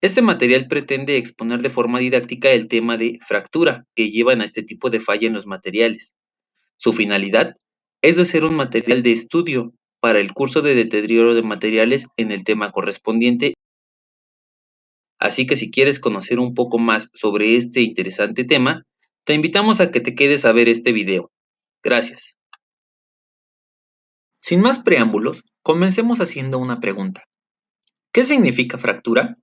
Este material pretende exponer de forma didáctica el tema de fractura que llevan a este tipo de falla en los materiales. Su finalidad es de ser un material de estudio para el curso de deterioro de materiales en el tema correspondiente. Así que si quieres conocer un poco más sobre este interesante tema, te invitamos a que te quedes a ver este video. Gracias. Sin más preámbulos, comencemos haciendo una pregunta. ¿Qué significa fractura?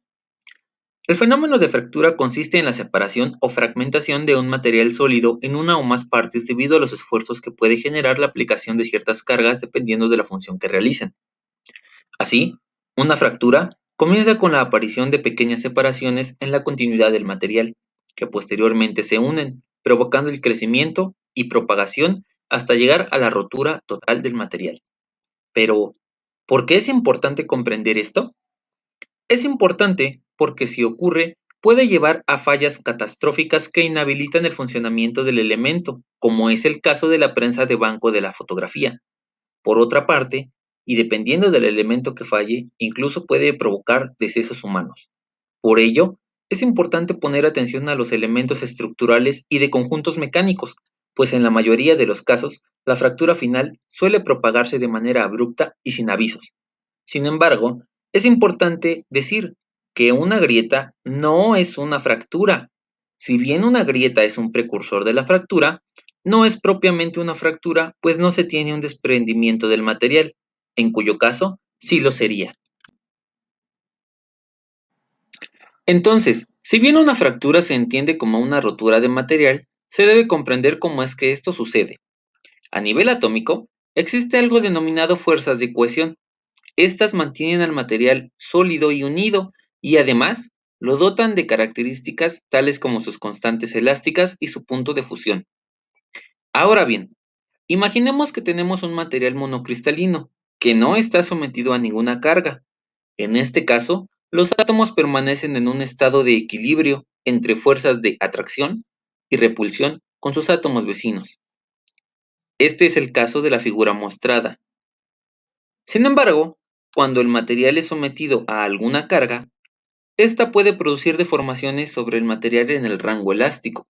El fenómeno de fractura consiste en la separación o fragmentación de un material sólido en una o más partes debido a los esfuerzos que puede generar la aplicación de ciertas cargas dependiendo de la función que realicen. Así, una fractura comienza con la aparición de pequeñas separaciones en la continuidad del material, que posteriormente se unen, provocando el crecimiento y propagación hasta llegar a la rotura total del material. Pero, ¿por qué es importante comprender esto? Es importante porque si ocurre, puede llevar a fallas catastróficas que inhabilitan el funcionamiento del elemento, como es el caso de la prensa de banco de la fotografía. Por otra parte, y dependiendo del elemento que falle, incluso puede provocar decesos humanos. Por ello, es importante poner atención a los elementos estructurales y de conjuntos mecánicos, pues en la mayoría de los casos, la fractura final suele propagarse de manera abrupta y sin avisos. Sin embargo, es importante decir que una grieta no es una fractura. Si bien una grieta es un precursor de la fractura, no es propiamente una fractura, pues no se tiene un desprendimiento del material, en cuyo caso sí lo sería. Entonces, si bien una fractura se entiende como una rotura de material, se debe comprender cómo es que esto sucede. A nivel atómico, existe algo denominado fuerzas de cohesión. Estas mantienen al material sólido y unido y además lo dotan de características tales como sus constantes elásticas y su punto de fusión. Ahora bien, imaginemos que tenemos un material monocristalino que no está sometido a ninguna carga. En este caso, los átomos permanecen en un estado de equilibrio entre fuerzas de atracción y repulsión con sus átomos vecinos. Este es el caso de la figura mostrada. Sin embargo, cuando el material es sometido a alguna carga, esta puede producir deformaciones sobre el material en el rango elástico,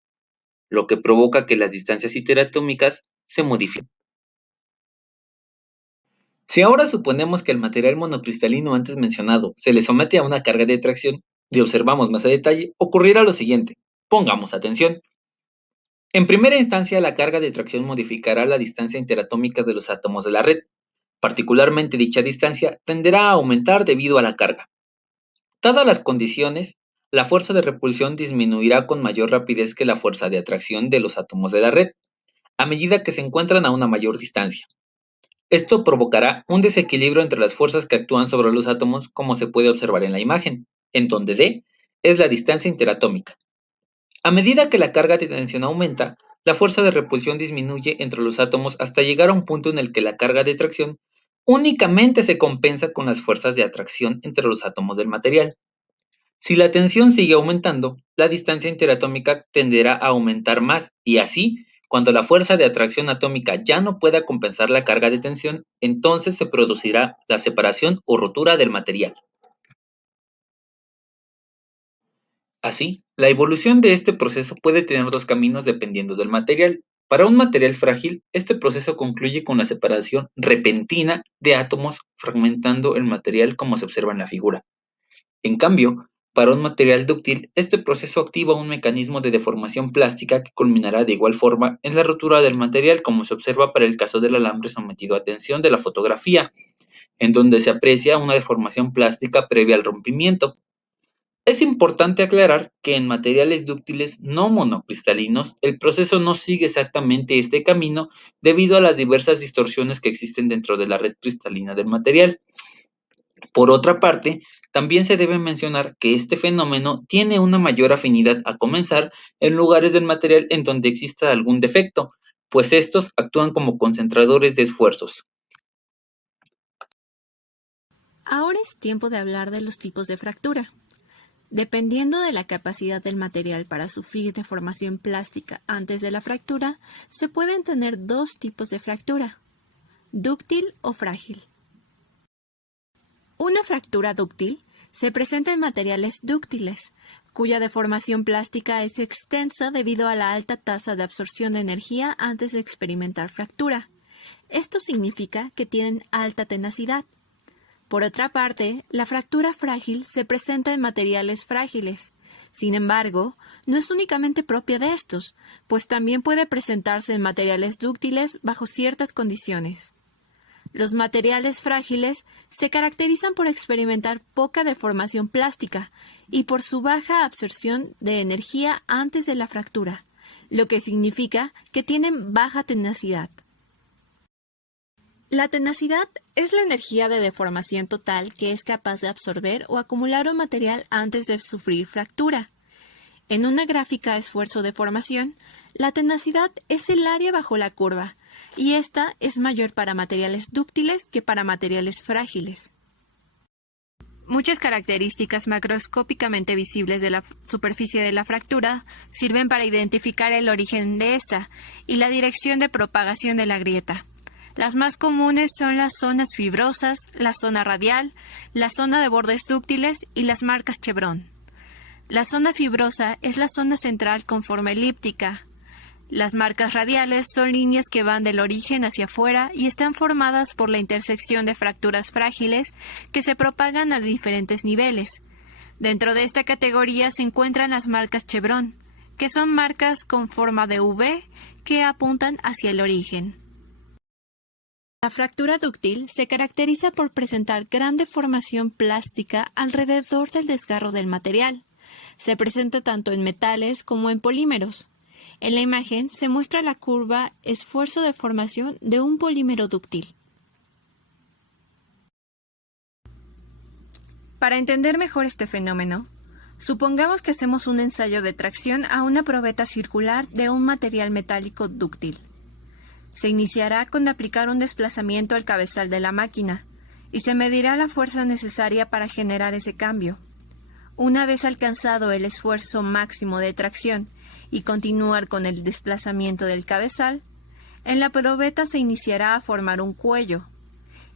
lo que provoca que las distancias interatómicas se modifiquen. Si ahora suponemos que el material monocristalino antes mencionado se le somete a una carga de tracción y observamos más a detalle, ocurrirá lo siguiente. Pongamos atención. En primera instancia, la carga de tracción modificará la distancia interatómica de los átomos de la red. Particularmente dicha distancia tenderá a aumentar debido a la carga. Dadas las condiciones, la fuerza de repulsión disminuirá con mayor rapidez que la fuerza de atracción de los átomos de la red, a medida que se encuentran a una mayor distancia. Esto provocará un desequilibrio entre las fuerzas que actúan sobre los átomos, como se puede observar en la imagen, en donde D es la distancia interatómica. A medida que la carga de tensión aumenta, la fuerza de repulsión disminuye entre los átomos hasta llegar a un punto en el que la carga de tracción únicamente se compensa con las fuerzas de atracción entre los átomos del material. Si la tensión sigue aumentando, la distancia interatómica tenderá a aumentar más y así, cuando la fuerza de atracción atómica ya no pueda compensar la carga de tensión, entonces se producirá la separación o rotura del material. Así, la evolución de este proceso puede tener dos caminos dependiendo del material. Para un material frágil, este proceso concluye con la separación repentina de átomos fragmentando el material como se observa en la figura. En cambio, para un material dúctil, este proceso activa un mecanismo de deformación plástica que culminará de igual forma en la rotura del material como se observa para el caso del alambre sometido a tensión de la fotografía, en donde se aprecia una deformación plástica previa al rompimiento. Es importante aclarar que en materiales dúctiles no monocristalinos el proceso no sigue exactamente este camino debido a las diversas distorsiones que existen dentro de la red cristalina del material. Por otra parte, también se debe mencionar que este fenómeno tiene una mayor afinidad a comenzar en lugares del material en donde exista algún defecto, pues estos actúan como concentradores de esfuerzos. Ahora es tiempo de hablar de los tipos de fractura. Dependiendo de la capacidad del material para sufrir deformación plástica antes de la fractura, se pueden tener dos tipos de fractura: dúctil o frágil. Una fractura dúctil se presenta en materiales dúctiles, cuya deformación plástica es extensa debido a la alta tasa de absorción de energía antes de experimentar fractura. Esto significa que tienen alta tenacidad. Por otra parte, la fractura frágil se presenta en materiales frágiles. Sin embargo, no es únicamente propia de estos, pues también puede presentarse en materiales dúctiles bajo ciertas condiciones. Los materiales frágiles se caracterizan por experimentar poca deformación plástica y por su baja absorción de energía antes de la fractura, lo que significa que tienen baja tenacidad. La tenacidad es la energía de deformación total que es capaz de absorber o acumular un material antes de sufrir fractura. En una gráfica esfuerzo-deformación, la tenacidad es el área bajo la curva, y esta es mayor para materiales dúctiles que para materiales frágiles. Muchas características macroscópicamente visibles de la superficie de la fractura sirven para identificar el origen de esta y la dirección de propagación de la grieta. Las más comunes son las zonas fibrosas, la zona radial, la zona de bordes dúctiles y las marcas chevron. La zona fibrosa es la zona central con forma elíptica. Las marcas radiales son líneas que van del origen hacia afuera y están formadas por la intersección de fracturas frágiles que se propagan a diferentes niveles. Dentro de esta categoría se encuentran las marcas chevron, que son marcas con forma de V que apuntan hacia el origen. La fractura dúctil se caracteriza por presentar gran deformación plástica alrededor del desgarro del material. Se presenta tanto en metales como en polímeros. En la imagen se muestra la curva esfuerzo de formación de un polímero dúctil. Para entender mejor este fenómeno, supongamos que hacemos un ensayo de tracción a una probeta circular de un material metálico dúctil. Se iniciará con aplicar un desplazamiento al cabezal de la máquina y se medirá la fuerza necesaria para generar ese cambio. Una vez alcanzado el esfuerzo máximo de tracción y continuar con el desplazamiento del cabezal, en la probeta se iniciará a formar un cuello,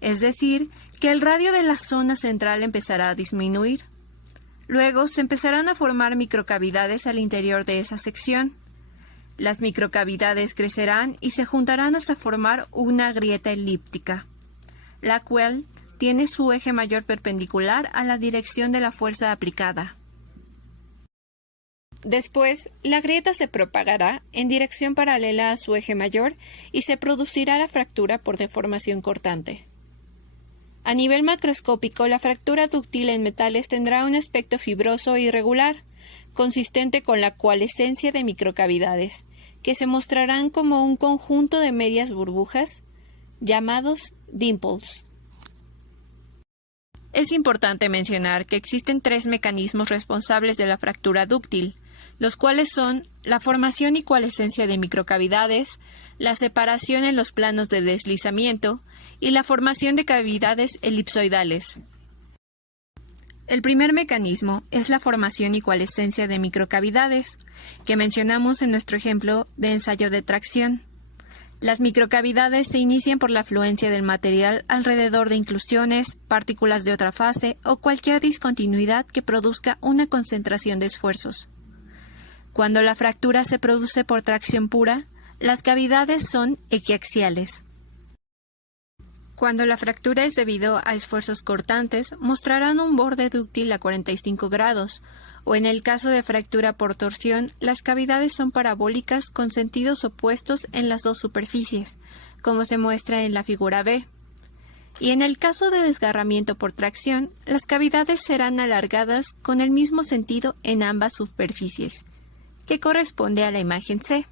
es decir, que el radio de la zona central empezará a disminuir. Luego se empezarán a formar microcavidades al interior de esa sección. Las microcavidades crecerán y se juntarán hasta formar una grieta elíptica, la cual tiene su eje mayor perpendicular a la dirección de la fuerza aplicada. Después, la grieta se propagará en dirección paralela a su eje mayor y se producirá la fractura por deformación cortante. A nivel macroscópico, la fractura dúctil en metales tendrá un aspecto fibroso e irregular, consistente con la coalescencia de microcavidades, que se mostrarán como un conjunto de medias burbujas, llamados dimples. Es importante mencionar que existen tres mecanismos responsables de la fractura dúctil, los cuales son la formación y coalescencia de microcavidades, la separación en los planos de deslizamiento y la formación de cavidades elipsoidales. El primer mecanismo es la formación y coalescencia de microcavidades, que mencionamos en nuestro ejemplo de ensayo de tracción. Las microcavidades se inician por la afluencia del material alrededor de inclusiones, partículas de otra fase o cualquier discontinuidad que produzca una concentración de esfuerzos. Cuando la fractura se produce por tracción pura, las cavidades son equiaxiales. Cuando la fractura es debido a esfuerzos cortantes, mostrarán un borde dúctil a 45 grados, o en el caso de fractura por torsión, las cavidades son parabólicas con sentidos opuestos en las dos superficies, como se muestra en la figura B. Y en el caso de desgarramiento por tracción, las cavidades serán alargadas con el mismo sentido en ambas superficies, que corresponde a la imagen C.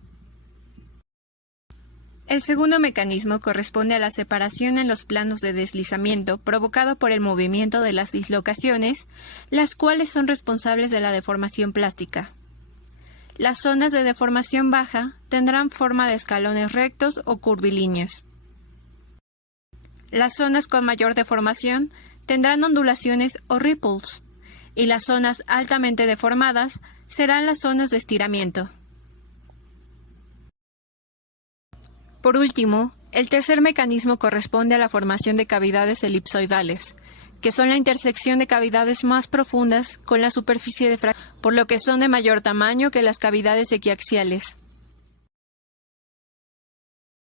El segundo mecanismo corresponde a la separación en los planos de deslizamiento provocado por el movimiento de las dislocaciones, las cuales son responsables de la deformación plástica. Las zonas de deformación baja tendrán forma de escalones rectos o curvilíneos. Las zonas con mayor deformación tendrán ondulaciones o ripples, y las zonas altamente deformadas serán las zonas de estiramiento. Por último, el tercer mecanismo corresponde a la formación de cavidades elipsoidales, que son la intersección de cavidades más profundas con la superficie de fractura, por lo que son de mayor tamaño que las cavidades equiaxiales.